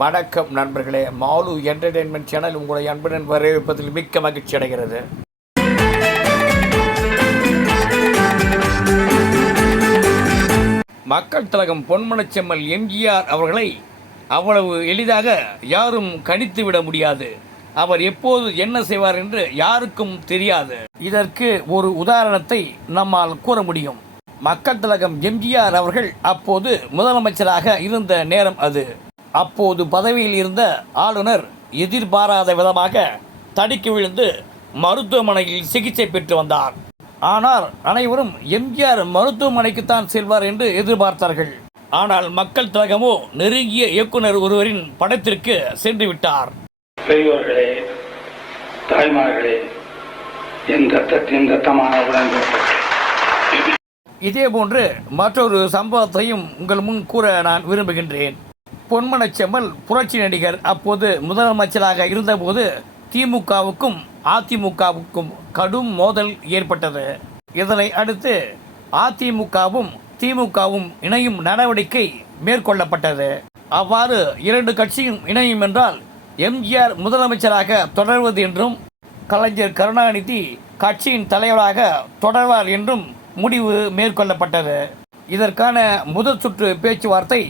வணக்கம் நண்பர்களே. Mall entertainment channel உங்களை அன்புடன் வரவேற்பதில் மிக்க மகிழ்ச்சி அடைகிறது. மக்கள் தலகம் பொன்மனச்செம்மல் எம்ஜிஆர் அவர்களை அவ்வளவு எளிதாக யாரும் கணித்து விட முடியாது. அவர் எப்போது என்ன செய்வார் என்று யாருக்கும் தெரியாது. இதற்கு ஒரு உதாரணத்தை நம்மால் கூற முடியும். மக்கள் தலகம் எம்ஜிஆர் அவர்கள் அப்போது முதலமைச்சராக இருந்த நேரம் அது. அப்போது பதவியில் இருந்த ஆளுநர் எதிர்பாராத விதமாக தடுக்கி விழுந்து மருத்துவமனையில் சிகிச்சை பெற்று வந்தார். ஆனால் அனைவரும் எம்ஜிஆர் மருத்துவமனைக்குத்தான் செல்வார் என்று எதிர்பார்த்தார்கள். ஆனால் மக்கள் திலகமோ நெருங்கிய இயக்குனர் ஒருவரின் படத்திற்கு சென்று விட்டார். பெரியோர்களே தாய்மார்களே என் உடன்பிறப்புகளே இதேபோன்று மற்றொரு சம்பவத்தையும் உங்கள் முன் கூற நான் விரும்புகின்றேன். பொன்மனச்செம்மல் புரட்சி நடிகர். அப்போது முதலமைச்சராக இருந்தபோது திமுகவுக்கும் அதிமுகவுக்கும் கடும் மோதல் ஏற்பட்டது. இதனை அடுத்து அதிமுகவும் திமுகவும் இணையும் நடவடிக்கை மேற்கொள்ளப்பட்டது. அவ்வாறு இரண்டு கட்சியும் இணையும் என்றால் எம்ஜிஆர் முதலமைச்சராக தொடர்வது என்றும் கலைஞர் கருணாநிதி கட்சியின் தலைவராக தொடர்வார் என்றும் முடிவு மேற்கொள்ளப்பட்டது. இதற்கான முதல் சுற்று பேச்சுவார்த்தை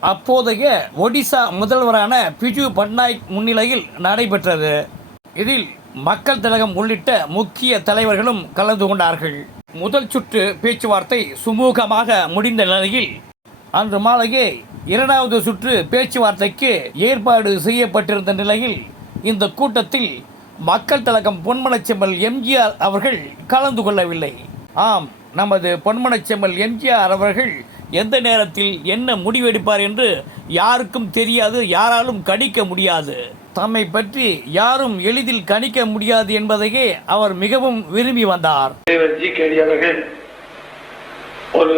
அப்போதைய ஒடிசா முதல்வரான பிஜு பட்நாயக் முன்னிலையில் நடைபெற்றது. இதில் மக்கள் திலகம் உள்ளிட்ட முக்கிய தலைவர்களும் கலந்து கொண்டார்கள். முதல் சுற்று பேச்சுவார்த்தை சுமூகமாக முடிந்த நிலையில் அன்று மாலையே இரண்டாவது சுற்று பேச்சுவார்த்தைக்கு ஏற்பாடு செய்யப்பட்டிருந்த நிலையில் இந்த கூட்டத்தில் மக்கள் தலகம் பொன்மனச்செம்மல் எம்ஜிஆர் அவர்கள் கலந்து கொள்ளவில்லை. ஆம் நமது பொன்மனச்செம்மல் எம்ஜிஆர் அவர்கள் எந்த நேரத்தில் என்ன முடிவெடுப்பார் என்று யாருக்கும் தெரியாது யாராலும் கணிக்க முடியாது. தம்மை பற்றி யாரும் எளிதில் கணிக்க முடியாது என்பதையே அவர் மிகவும் விரும்பி வந்தார். ஜி கேடி அவர்கள் ஒரு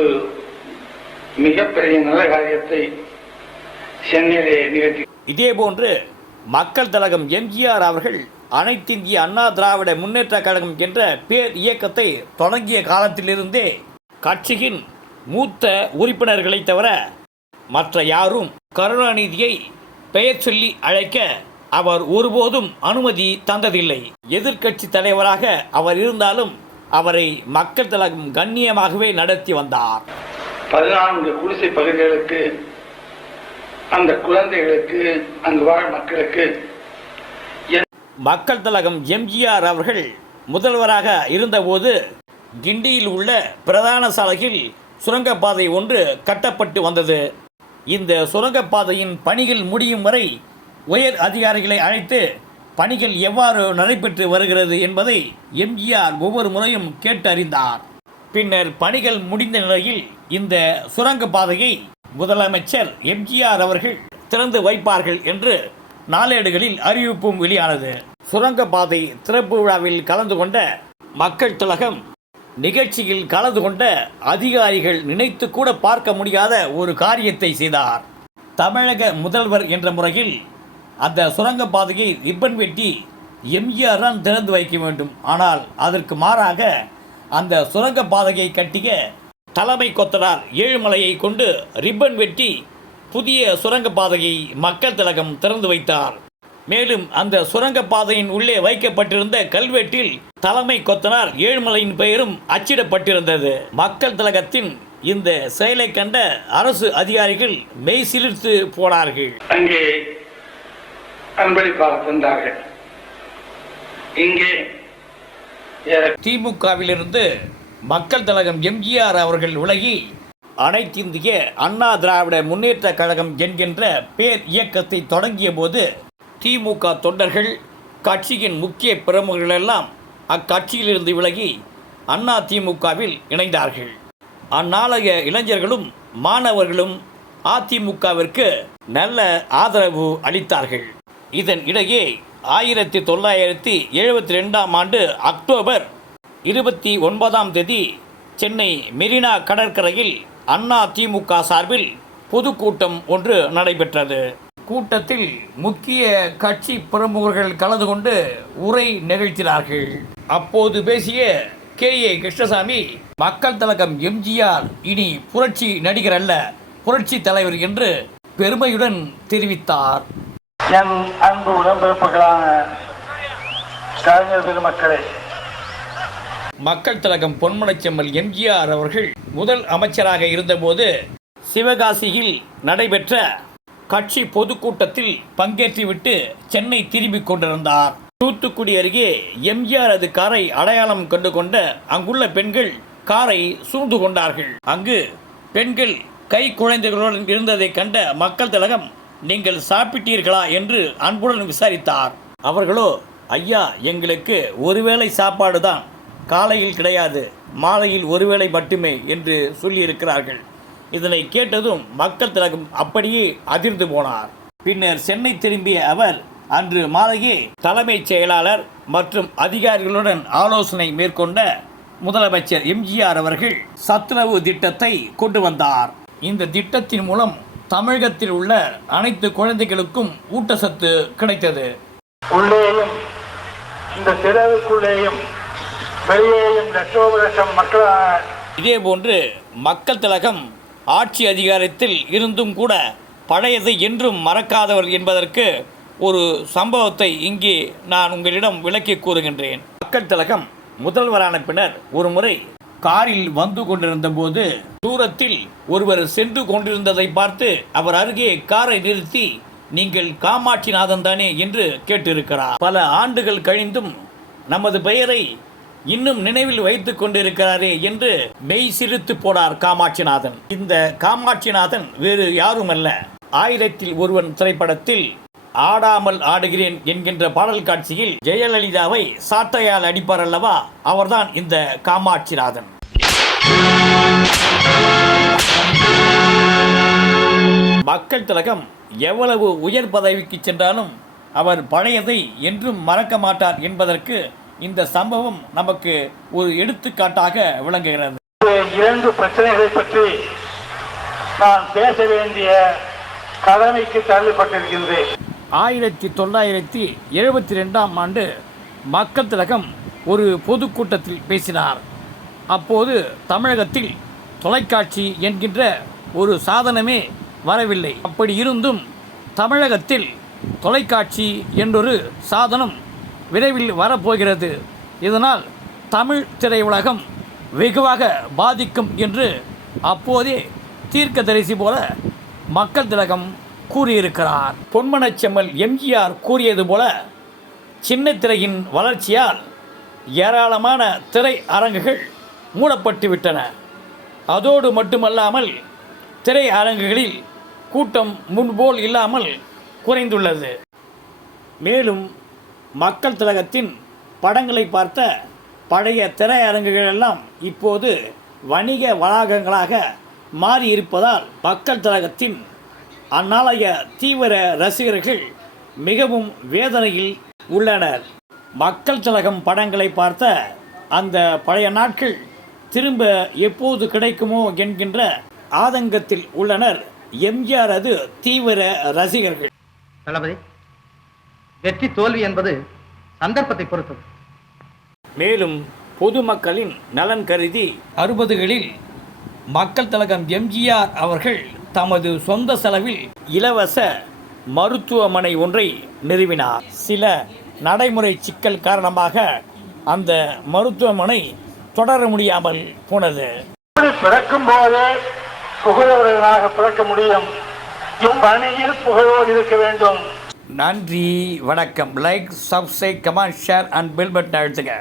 மிகப்பெரிய நல்ல காரியத்தை சென்னையிலே நிகழ்த்தி இதேபோன்று மக்கள் திலகம் எம்ஜிஆர் அவர்கள் அனைத்திந்திய அண்ணா திராவிட முன்னேற்ற கழகம் என்ற பேர் இயக்கத்தை தொடங்கிய காலத்திலிருந்தே கட்சியின் மூத்த உறுப்பினர்களை தவிர மற்ற யாரும் கருணாநிதியை பெயர் சொல்லி அழைக்க அவர் ஒருபோதும் அனுமதி தந்ததில்லை. எதிர்க்கட்சி தலைவராக அவர் இருந்தாலும் அவரை மக்கள் திலகம் கண்ணியமாகவே நடத்தி வந்தார். பதினான்கு குடிசை பகுதிகளுக்கு அந்த குழந்தைகளுக்கு அங்கு வாழ் மக்களுக்கு மக்கள் திலகம் எம்ஜிஆர் அவர்கள் முதல்வராக இருந்தபோது கிண்டியில் உள்ள பிரதான சாலையில் சுரங்கப்பாதை ஒன்று கட்டப்பட்டு வந்தது. இந்த சுரங்கப்பாதையின் பணிகள் முடியும் வரை உயர் அதிகாரிகளை அழைத்து பணிகள் எவ்வாறு நடைபெற்று வருகிறது என்பதை எம்ஜிஆர் ஒவ்வொரு முறையும் கேட்டு அறிந்தார் பின்னர் பணிகள் முடிந்த நிலையில் இந்த சுரங்கப்பாதையை முதலமைச்சர் எம்ஜிஆர் அவர்கள் திறந்து வைப்பார்கள் என்று நாளேடுகளில் அறிவிப்பும் வெளியானது. சுரங்கப்பாதை திறப்பு விழாவில் கலந்து கொண்ட மக்கள் திலகம் நிகழ்ச்சியில் கலந்து கொண்ட அதிகாரிகள் நினைத்து கூட பார்க்க முடியாத ஒரு காரியத்தை செய்தார். தமிழக முதல்வர் என்ற முறையில் அந்த சுரங்கப்பாதையை ரிப்பன் வெட்டி எம்ஜிஆர் தான் திறந்து வைக்க வேண்டும். ஆனால் அதற்கு மாறாக அந்த சுரங்கப்பாதையை கட்டிய தலைமை கொத்தனார் ஏழுமலையை கொண்டு ரிப்பன் வெட்டி புதிய சுரங்கப்பாதையை மக்கள் திலகம் திறந்து வைத்தார். மேலும் அந்த சுரங்கப்பாதையின் உள்ளே வைக்கப்பட்டிருந்த கல்வெட்டில் தலைமை கொத்தனார் ஏழுமலையின் பெயரும் அச்சிடப்பட்டிருந்தது. மக்கள் திலகத்தின் இந்த செயலை கண்ட அரசு அதிகாரிகள் மெய் சிலிர்த்து போனார்கள். அங்கே அன்பளிப்பாக தந்தார்கள் இங்கே திமுகவிலிருந்து மக்கள் திலகம் எம்ஜிஆர் அவர்கள் விலகி அனைத்திந்திய அண்ணா திராவிட முன்னேற்ற கழகம் என்கின்ற பேர் இயக்கத்தை தொடங்கிய போது திமுக தொண்டர்கள் கட்சியின் முக்கிய பிரமுகர்கள் எல்லாம் அக்கட்சியிலிருந்து விலகி அண்ணா திமுகவில் இணைந்தார்கள். அந்நாளைய இளைஞர்களும் மாணவர்களும் அதிமுகவிற்கு நல்ல ஆதரவு அளித்தார்கள். இதன் இடையே ஆயிரத்தி தொள்ளாயிரத்தி எழுபத்தி ரெண்டாம் ஆண்டு அக்டோபர் இருபத்தி ஒன்பதாம் தேதி சென்னை மெரினா கடற்கரையில் அண்ணா திமுக சார்பில் பொதுக்கூட்டம் ஒன்று நடைபெற்றது. கூட்டத்தில் முக்கிய கட்சி பிரமுகர்கள் கலந்து கொண்டு உரை நிகழ்த்தினார்கள். அப்போது பேசிய கே. ஏ. கிருஷ்ணசாமி மக்கள் திலகம் எம்ஜிஆர் இனி புரட்சி நடிகர் அல்ல புரட்சி தலைவர் என்று பெருமையுடன் தெரிவித்தார். என் அன்பு உடன்பிறப்புகளான கலைஞர் பெருமக்களே மக்கள் திலகம் பொன்மனச்செம்மல் எம்ஜிஆர் அவர்கள் முதல் அமைச்சராக இருந்தபோது சிவகாசியில் நடைபெற்ற கட்சி பொதுக்கூட்டத்தில் பங்கேற்றுவிட்டு சென்னை திரும்பிக் கொண்டிருந்தார். தூத்துக்குடி அருகே எம்ஜிஆர் அது காரை அடையாளம் கண்டு கொண்ட அங்குள்ள பெண்கள் காரை சூழ்ந்து கொண்டார்கள். அங்கு பெண்கள் கை குழந்தைகளுடன் இருந்ததை கண்ட மக்கள் திலகம் நீங்கள் சாப்பிட்டீர்களா? என்று அன்புடன் விசாரித்தார். அவர்களோ ஐயா எங்களுக்கு ஒருவேளை சாப்பாடு தான். காலையில் கிடையாது மாலையில் ஒருவேளை மட்டுமே என்று சொல்லியிருக்கிறார்கள். இதனை கேட்டதும் மக்கள் திலகம் அப்படியே அதிர்ந்து போனார். பின்னர் சென்னை திரும்பிய அவர் அன்று மாலையே தலைமைச் செயலாளர் மற்றும் அதிகாரிகளுடன் ஆலோசனை மேற்கொண்ட முதலமைச்சர் எம்ஜிஆர் அவர்கள் சத்துணவு திட்டத்தை கொண்டு வந்தார். இந்த திட்டத்தின் மூலம் தமிழகத்தில் உள்ள அனைத்து குழந்தைகளுக்கும் ஊட்டச்சத்து கிடைத்தது. உள்ளேயும் இந்த திறவுக்குள்ளேயும் வெளியேயும் லட்சோப லட்சம் இதேபோன்று மக்கள் திலகம் ஆட்சி அதிகாரத்தில் இருந்தும் கூட பழையதை என்றும் மறக்காதவர் என்பதற்கு ஒரு சம்பவத்தை இங்கே நான் உங்களிடம் விளக்கி கூறுகின்றேன். மக்கள் திலகம் முதல்வரான பின்னர் ஒரு முறை காரில் வந்து கொண்டிருந்த போது தூரத்தில் ஒருவர் சென்று கொண்டிருந்ததை பார்த்து அவர் அருகே காரை நிறுத்தி நீங்கள் காமாட்சிநாதன் தானே? என்று கேட்டிருக்கிறார். பல ஆண்டுகள் கழிந்தும் நமது பெயரை இன்னும் நினைவில் வைத்துக் கொண்டிருக்கிறாரே என்று மெய் சிரித்து போனார் காமாட்சிநாதன். இந்த காமாட்சிநாதன் வேறு யாருமல்ல. ஆயிரத்தில் ஒருவன் திரைப்படத்தில் ஆடாமல் ஆடுகிறேன் என்கின்ற பாடல் காட்சியில் ஜெயலலிதாவை சாட்டையால் அடிப்பார் அல்லவா? அவர்தான் இந்த காமாட்சிநாதன். மக்கள் திலகம் எவ்வளவு உயர் பதவிக்கு சென்றாலும் அவர் பழையதை என்றும் மறக்க மாட்டார் என்பதற்கு இந்த சம்பவம் நமக்கு ஒரு எடுத்துக்காட்டாக விளங்குகிறது. இரண்டு பிரச்சனைகளை பற்றி நான் பேச வேண்டிய கடமைக்கு தள்ளப்பட்டிருக்கின்றேன். ஆயிரத்தி தொள்ளாயிரத்தி எழுபத்தி ரெண்டாம் ஆண்டு மக்கள் திலகம் ஒரு பொதுக்கூட்டத்தில் பேசினார். அப்போது தமிழகத்தில் தொலைக்காட்சி என்கின்ற ஒரு சாதனமே வரவில்லை. அப்படி இருந்தும் தமிழகத்தில் தொலைக்காட்சி என்றொரு சாதனம் விரைவில் வரப்போகிறது. இதனால் தமிழ் திரையுலகம் வெகுவாக பாதிக்கும் என்று அப்போதே தீர்க்கதரிசி போல மக்கள் திலகம் கூறியிருக்கிறார். பொன்மனச்செம்மல் எம்ஜிஆர் கூறியது போல சின்ன திரையின் வளர்ச்சியால் ஏராளமான திரை அரங்குகள் மூடப்பட்டு விட்டன. அதோடு மட்டுமல்லாமல் திரை அரங்குகளில் கூட்டம் முன்போல் இல்லாமல் குறைந்துள்ளது. மேலும் மக்கள் திலகத்தின் படங்களை பார்த்த பழைய திரையரங்குகள் எல்லாம் இப்போது வணிக வளாகங்களாக மாறியிருப்பதால் மக்கள் திலகத்தின் அந்நாளைய தீவிர ரசிகர்கள் மிகவும் வேதனையில் உள்ளனர். மக்கள் திலகம் படங்களை பார்த்த அந்த பழைய நாட்கள் திரும்ப எப்போது கிடைக்குமோ என்கின்ற ஆதங்கத்தில் உள்ளனர். எம்ஜிஆர் அது தீவிர ரசிகர்கள். தளபதி வெற்றி தோல்வி என்பது சந்தர்ப்பத்தை பொறுத்தது. மேலும் பொதுமக்களின் நலன் கருதி அறுபதுகளில் மக்கள் திலகம் எம்ஜிஆர் அவர்கள் தமது சொந்த செலவில் இலவச மருத்துவமனை ஒன்றை நிறுவினார். சில நடைமுறை சிக்கல் காரணமாக அந்த மருத்துவமனை தொடர முடியாமல் போனது. பிறக்கும் போதே புகழவர்களாக பிறக்க முடியும். இப்பணியில் புகழோடு இருக்க வேண்டும். நன்றி வணக்கம். Like subscribe comment share and bell button அழுத்துங்க.